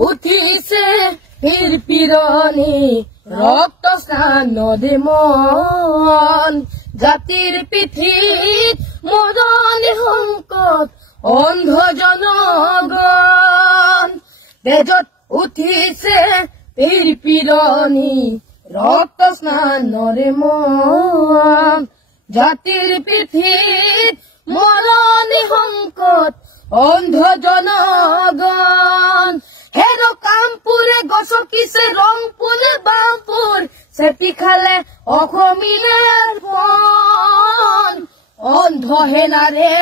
উঠিছে পীৰ পিৰণি ৰক্ত স্নানদে মন জাতিৰ পিঠিত মৰণি সংকট অন্ধ জনগণ তেজত উঠিছে পীৰ পিৰণি ৰক্ত স্নানদে মন জাতিৰ পিঠিত মৰণি সংকট অন্ধ জনগণ হেৰ কামপুৰে গছকিছে ৰংপুৰে বামপুৰ চেপি খালে অসমীয়াৰ মন অন্ধ হেনাৰে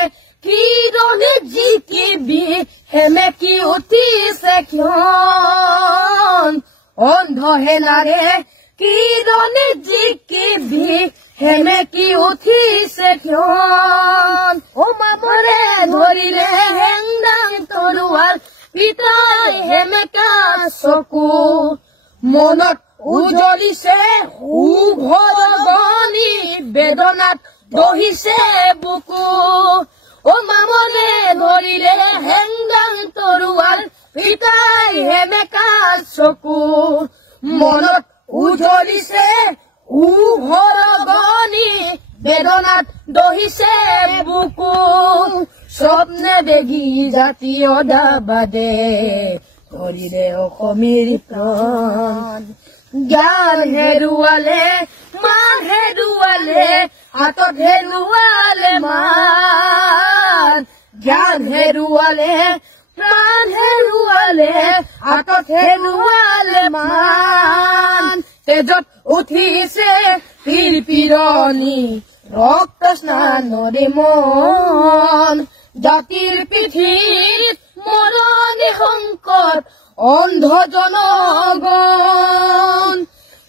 কিৰণে জিকিবি হেমেকি উঠিছে ক্ষণ অন্ধ হেনাৰে কিৰণে জিকিবি হেমেকি উঠিছে ক্ষণ ও মামৰে ধৰিলে হেংদাং তৰোৱাৰ পিতাই হেমেকা চকু মনত উজলিছে উভৰগনি বেদনাত দহিছে বুকু ও মামৰে ধৰিলে হেংদাং তৰোৱাৰ পিতাই হেমেকা চকু মনত উজলিছে উভৰগনি বেদনাত দহিছে বুকু স্বপ্নে বেগী জাতীয় দাবাদে কৰিলে অসমীৰ প্ৰাণ জ্ঞান হেৰুৱালে মান হেৰুৱালে হাতত হেৰুৱালে মান জ্ঞান হেৰুৱালে মান হেৰুৱালে হাতত হেৰুৱালে মান তেজত উঠিছে পীৰ পিৰণি ৰক্ত স্নানদে মন জাতিৰ পিঠিত মৰণি সংকট অন্ধ জনগণ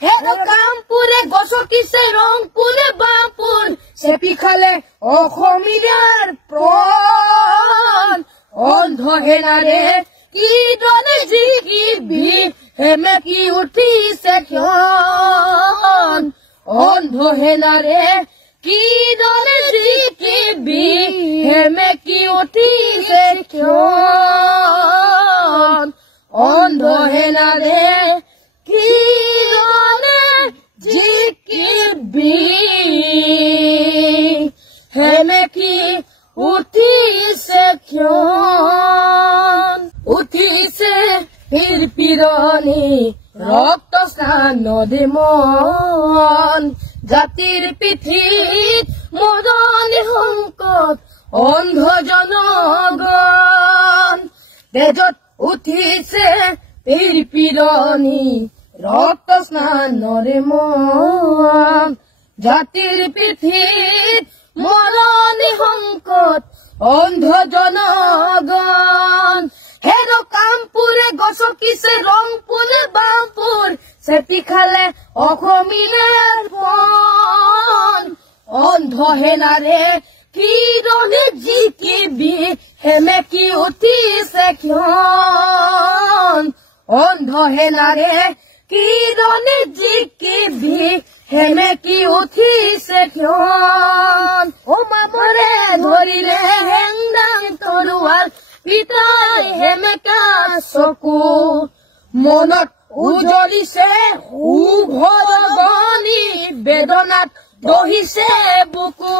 হেৰ কামপুৰে গছকিছে ৰংপুৰে বামপুৰ চেপি খালে অসমীয়াৰ প্ৰাণ অন্ধ হেনাৰে কিৰণে জিকিবি হেমেকি উঠিছে ক্ষণ অন্ধ হেনাৰে কিৰণে জিকিবি হেমেকি উঠিছে ক্ষণ অন্ধ হেনাৰে কিৰণে জিকিবি হেমেকি উঠিছে ক্ষণ উঠিছে পীৰ পিৰণি ৰক্ত স্নানদে মন জাতিৰ পিঠিত মৰণি সংকট অন্ধ জনগণ তেজত উঠিছে পীৰ পিৰণি ৰক্ত স্নানদে মন জাতিৰ পিঠিত মৰণি সংকট অন্ধ জনগণ হেৰ কামপুৰে গছকিছে ৰংপুৰে বামপুৰ চেপি খালে অসমীয়াৰ মন অন্ধ হেনাৰে কিৰণে জিকিবি হেমেকি উঠিছে ক্ষণ অন্ধ হেনাৰে কিৰণে জিকিবি হেমেকি উঠিছে ক্ষণ ও মামৰে ধৰিলে হেংদাং তৰোৱাৰ পিতাই হেমেকা চকু মনত উজলিছে উভৰগনি বেদনাত দহিছে বুকু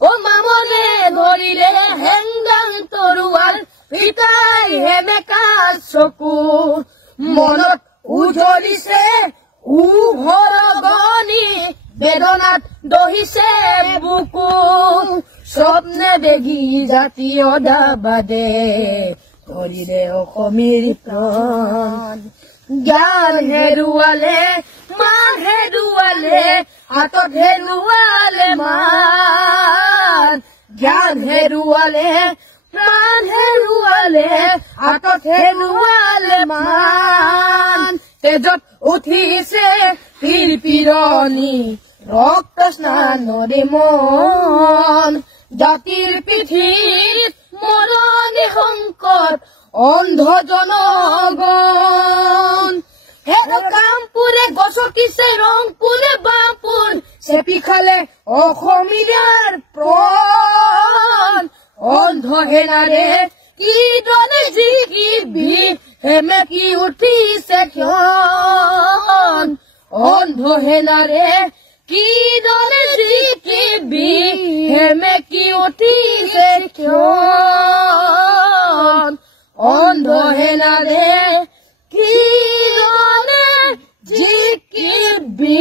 ও মামৰে ধৰিলে হেংদাং তৰোৱাৰ পিতাই হেমেকা চকু মনত উজলিছে উভৰগনি বেদনাত দহিছে বুকু স্বপ্নে বেগী জাতীয় দাবাদে কৰিলে অসমীৰ প্ৰাণ জ্ঞান হেৰুৱালে মান হেৰুৱালে হাতত হেৰুৱালে মান জ্ঞান হেৰুৱালে মান হেৰুৱালে হাতত হেৰুৱালে মান তেজত উঠিছে পীৰ পিৰণি ৰক্ত স্নানদে মন জাতিৰ পিঠিত মৰণি সংকট অন্ধ জনগণ হেৰ কামপুৰে গছকিছে ৰংপুৰে বামপুৰ চেপি খালে অসমীয়াৰ প্ৰাণ অন্ধ হেনাৰে কিৰণে জিকিবি হেমেকি উঠিছে ক্ষণ অন্ধ হেনাৰে কি দলে জিকিবি হেমেকি উঠিছে ক্ষণ অন্ধ হেনাৰে কি দলে জিকিবি